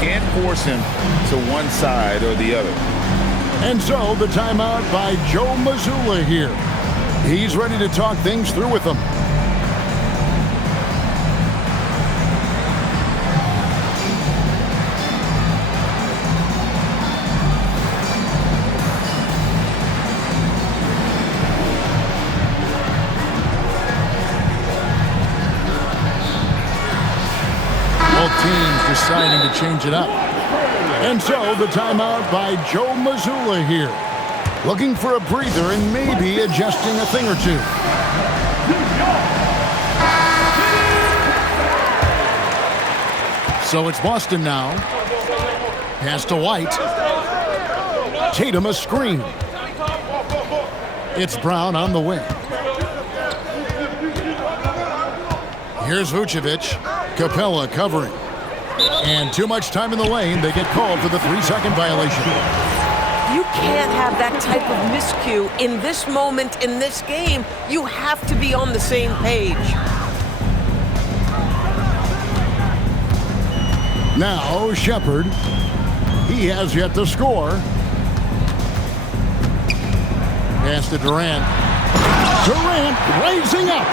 Can't force him to one side or the other. And so the timeout by Joe Mazzulla here. He's ready to talk things through with them. Both teams deciding to change it up. And so the timeout by Joe Mazzulla here. Looking for a breather and maybe adjusting a thing or two. So it's Boston now. Pass to White. Tatum a screen. It's Brown on the wing. Here's Vucevic. Capella covering. And too much time in the lane. They get called for the 3-second violation. You can't have that type of miscue in this moment, in this game. You have to be on the same page. Now, Shepard. He has yet to score. Pass to Durant. Durant raising up.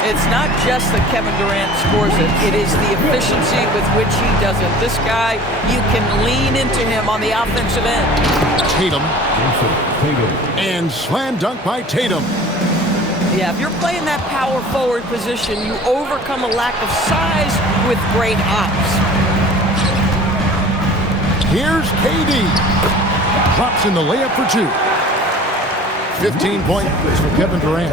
It's not just that Kevin Durant scores it. It is the efficiency with which he does it. This guy, you can lean into him on the offensive end. Tatum. And slam dunk by Tatum. Yeah, if you're playing that power forward position, you overcome a lack of size with great ops. Here's KD. Drops in the layup for 2. 15 points for Kevin Durant.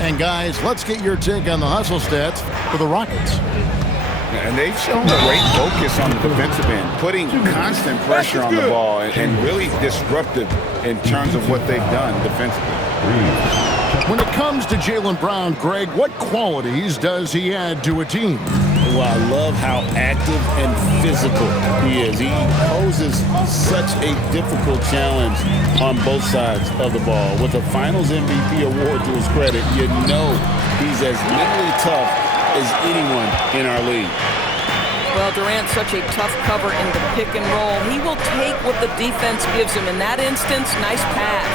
And guys, let's get your take on the hustle stats for the Rockets. And they've shown a great focus on the defensive end, putting constant pressure on the ball and really disruptive in terms of what they've done defensively. When it comes to Jaylen Brown, Greg, what qualities does he add to a team? Well, I love how active and physical he is. He poses such a difficult challenge on both sides of the ball. With a Finals MVP award to his credit, you know he's as mentally tough as anyone in our league. Well, Durant's such a tough cover in the pick and roll. He will take what the defense gives him. In that instance, nice pass.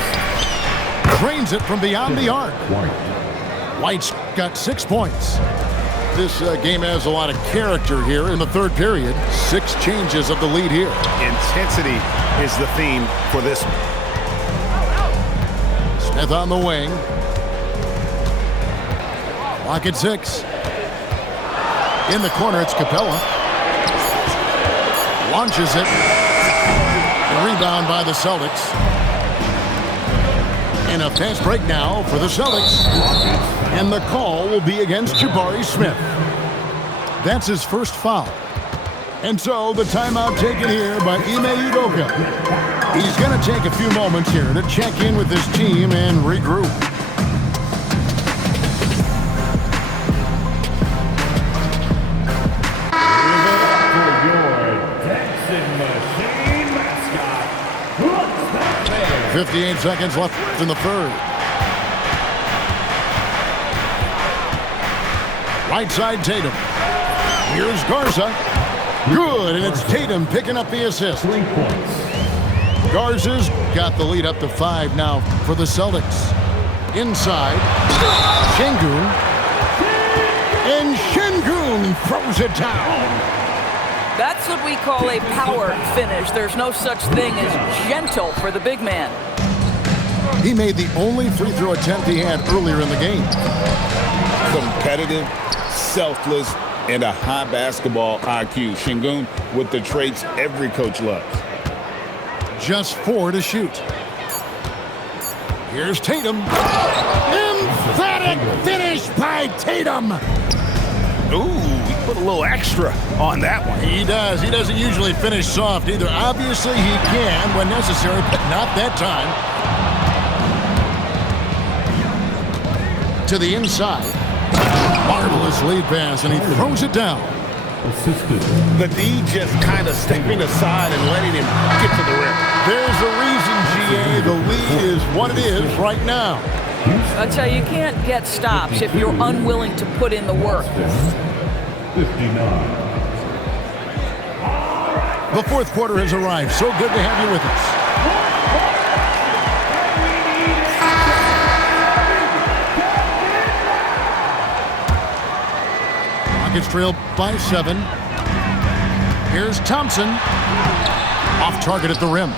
Drains it from beyond the arc. White's got 6 points. This game has a lot of character here in the third period. 6 changes of the lead here. Intensity is the theme for this one. Smith on the wing. Clock at 6. In the corner, it's Capella. Launches it. The rebound by the Celtics. And a fast break now for the Celtics. And the call will be against Jabari Smith. That's his first foul. And so the timeout taken here by Ime Udoka. He's going to take a few moments here to check in with his team and regroup. Dancing Machine mascot. 58 seconds left in the third. Right side, Tatum. Here's Garza. Good, and it's Tatum picking up the assist. 3 points. Garza's got the lead up to 5 now for the Celtics. Inside, Şengün. And Şengün throws it down. That's what we call a power finish. There's no such thing as gentle for the big man. He made the only free throw attempt he had earlier in the game. Competitive, selfless, and a high basketball IQ. Şengün with the traits every coach loves. Just 4 to shoot. Here's Tatum. Emphatic finish by Tatum. Ooh, he put a little extra on that one. He does. He doesn't usually finish soft either. Obviously, he can when necessary, but not that time. To the inside. Marvelous lead pass, and he throws it down. Assisted. The D just kind of stepping aside and letting him get to the rim. There's a reason, GA. The lead is what it is right now. I tell you, you can't get stops if you're unwilling to put in the work. 59. The fourth quarter has arrived. So good to have you with us. Rockets trail by 7. Here's Thompson. Off target at the rim.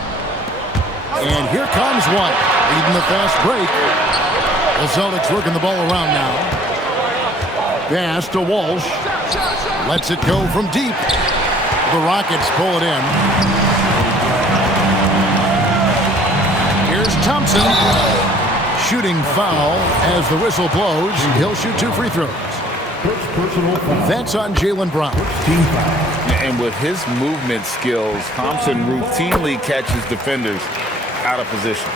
And here comes one. Leading the fast break. The Celtics working the ball around now. Pass to Walsh. Lets it go from deep. The Rockets pull it in. Here's Thompson. Shooting foul as the whistle blows. He'll shoot 2 free throws. That's on Jaylen Brown. And with his movement skills, Thompson routinely catches defenders out of position.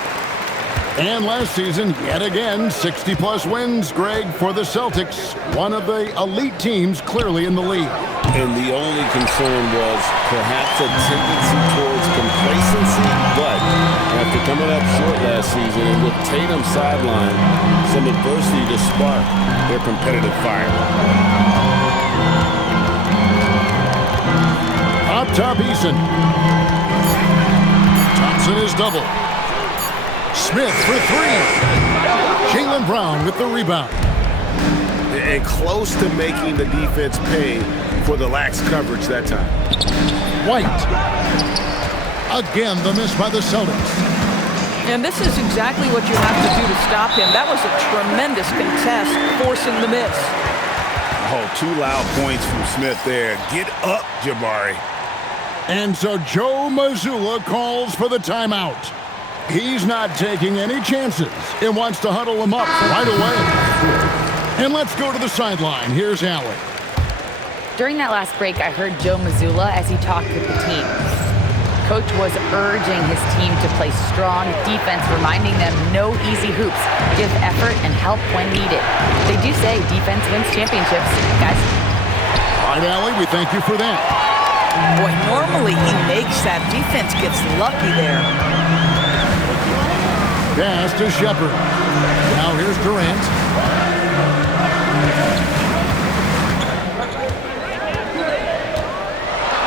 And last season, yet again, 60-plus wins, Greg, for the Celtics. One of the elite teams clearly in the league. And the only concern was perhaps a tendency towards complacency, but after coming up short last season and with Tatum sidelined, some adversity to spark their competitive fire. Up top, Eason. Thompson is double. Smith for 3. Jaylen Brown with the rebound. And close to making the defense pay for the lax coverage that time. White. Again, the miss by the Celtics. And this is exactly what you have to do to stop him. That was a tremendous contest, forcing the miss. Oh, 2 loud points from Smith there. Get up, Jabari. And so Joe Mazzulla calls for the timeout. He's not taking any chances and wants to huddle him up right away. And let's go to the sideline. Here's Allie. During that last break, I heard Joe Mazzulla as he talked with the team. Coach was urging his team to play strong defense, reminding them no easy hoops, give effort and help when needed. They do say defense wins championships, guys. All right, Allie, we thank you for that. Boy, normally he makes that. Defense gets lucky there. Pass to Shepard. Now here's Durant.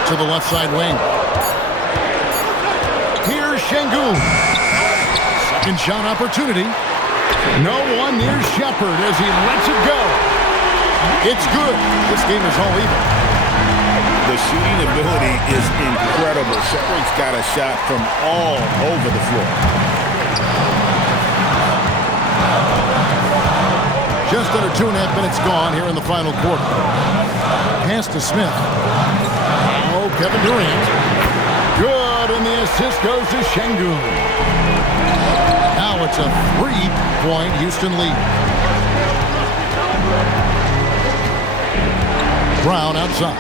To the left side wing. Here's Şengün. Second shot opportunity. No one near Shepard as he lets it go. It's good. This game is all even. The shooting ability is incredible. Shepard's got a shot from all over the floor. Just under 2.5 minutes gone here in the final quarter. Pass to Smith. Now Kevin Durant. Good, and the assist goes to Şengün. Now it's a 3-point Houston lead. Brown outside.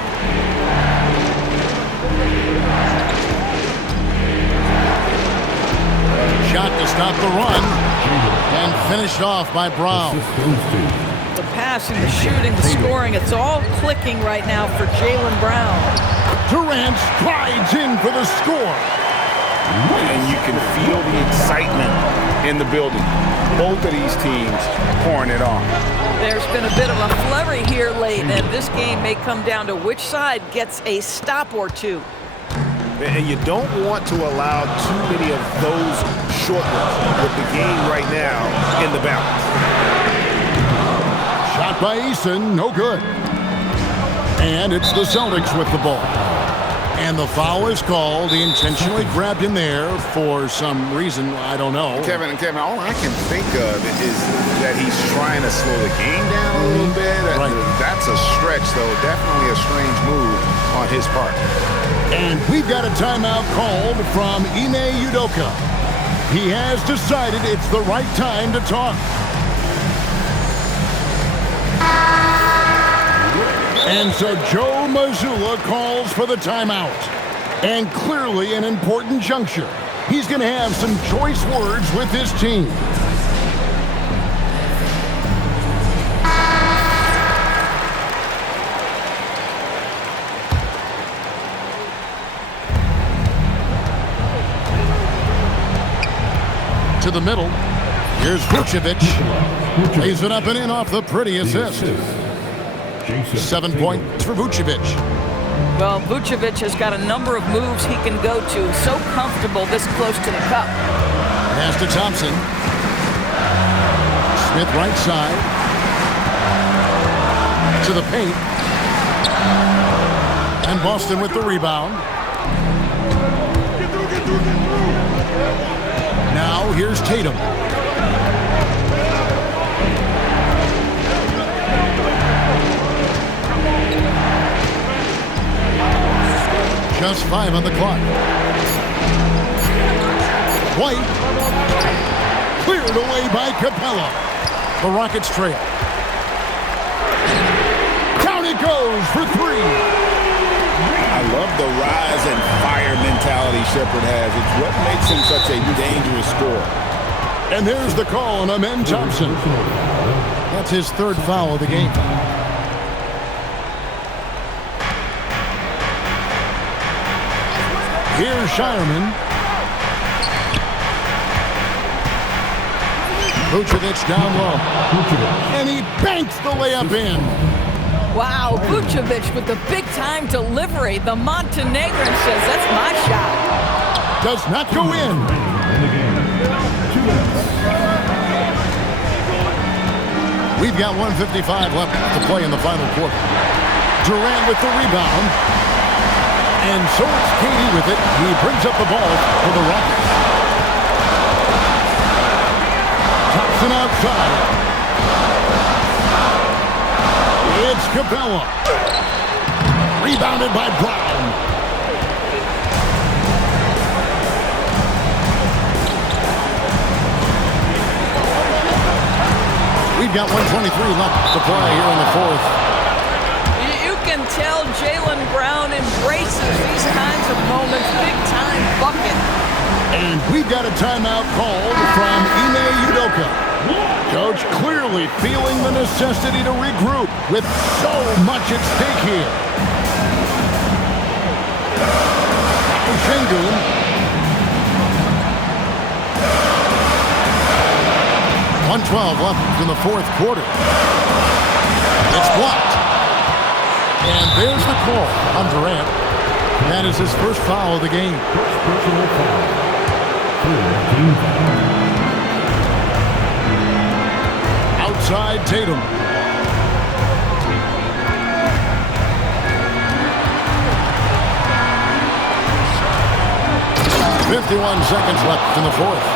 Shot to stop the run. And finished off by Brown. The passing, the shooting, the scoring, it's all clicking right now for Jaylen Brown. Durant strides in for the score. And you can feel the excitement in the building. Both of these teams pouring it on. There's been a bit of a flurry here late, and this game may come down to which side gets a stop or two. And you don't want to allow too many of those short ones with the game right now in the balance. Shot by Eason, no good. And it's the Celtics with the ball. And the foul is called. He intentionally grabbed him there for some reason, I don't know. Kevin, all I can think of is that he's trying to slow the game down a little bit. Right. That's a stretch, though. Definitely a strange move on his part. And we've got a timeout called from Ime Udoka. He has decided it's the right time to talk. And so Joe Mazzulla calls for the timeout. And clearly an important juncture. He's going to have some choice words with his team. To the middle. Here's Vucevic. Lays it up and in off the pretty assist. 7 points for Vucevic. Well, Vucevic has got a number of moves he can go to. So comfortable this close to the cup. Pass to Thompson. Smith right side. To the paint. And Boston with the rebound. Now here's Tatum. Just 5 on the clock. White. Cleared away by Capella. The Rockets trail. Down it goes for 3. I love the rise and fire mentality Shepherd has. It's what makes him such a dangerous scorer. And there's the call on Amen Thompson. That's his 3rd foul of the game. Here's Shireman. Vucevic down low. And he banks the layup in. Wow, Vucevic with the big-time delivery. The Montenegrin says, that's my shot. Does not go in. We've got 1:55 left to play in the final quarter. Durant with the rebound. And so it's Katie with it. He brings up the ball for the Rockets. Thompson outside. It's Capella. Rebounded by Brown. We've got 1:23 left to play here in the 4th. You can tell Jaylen Brown embraces these kinds of moments. Big-time bucket. And we've got a timeout called from Ime Udoka. Coach clearly feeling the necessity to regroup with so much at stake here. Sengun. 1:12 left in the 4th quarter. It's blocked. And there's the call on Durant. That is his 1st foul of the game. Personal foul. 14 foul. Outside Tatum. .51 seconds left in the 4th.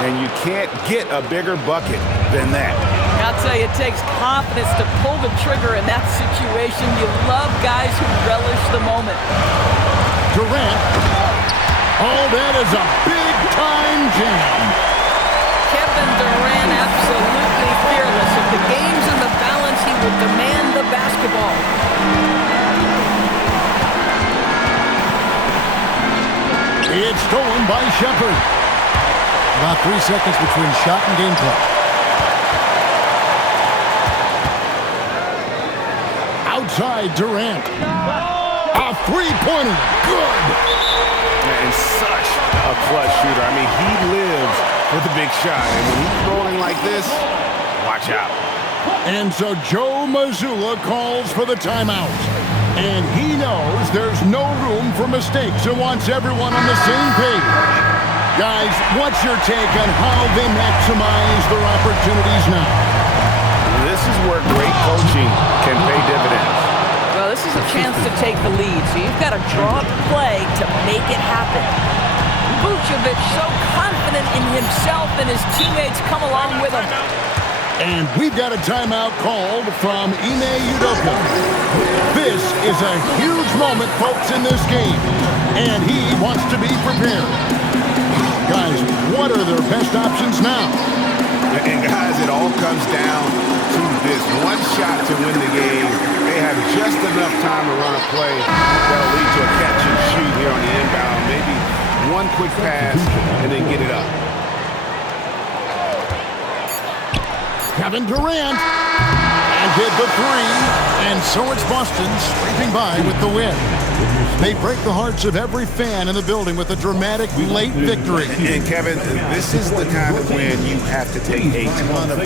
And you can't get a bigger bucket than that. I'll tell you, it takes confidence to pull the trigger in that situation. You love guys who relish the moment. Durant. Oh, that is a big-time jam. Kevin Durant absolutely fearless. If the game's in the balance, he will demand the basketball. It's stolen by Shepherd. About 3 seconds between shot and game clock. Outside Durant. A three-pointer. Good. And such a clutch shooter. I mean, he lives for the big shot. And when he's rolling like this, watch out. And so Joe Mazzulla calls for the timeout. And he knows there's no room for mistakes and wants everyone on the same page. Guys, what's your take on how they maximize their opportunities now? This is where great coaching can pay dividends. Well, this is a chance to take the lead, so you've got to draw up play to make it happen. Vucevic so confident in himself, and his teammates come along with him. And we've got a timeout called from Ime Udoka. This is a huge moment, folks, in this game, and he wants to be prepared. Guys, what are their best options now? And guys, it all comes down to this one shot to win the game. They have just enough time to run a play that'll lead to a catch and shoot here on the inbound. Maybe one quick pass and then get it up. Kevin Durant. And hit the 3. And so it's Boston scraping by with the win. They break the hearts of every fan in the building with a dramatic late victory. And Kevin, this is the kind of win you have to take a ton of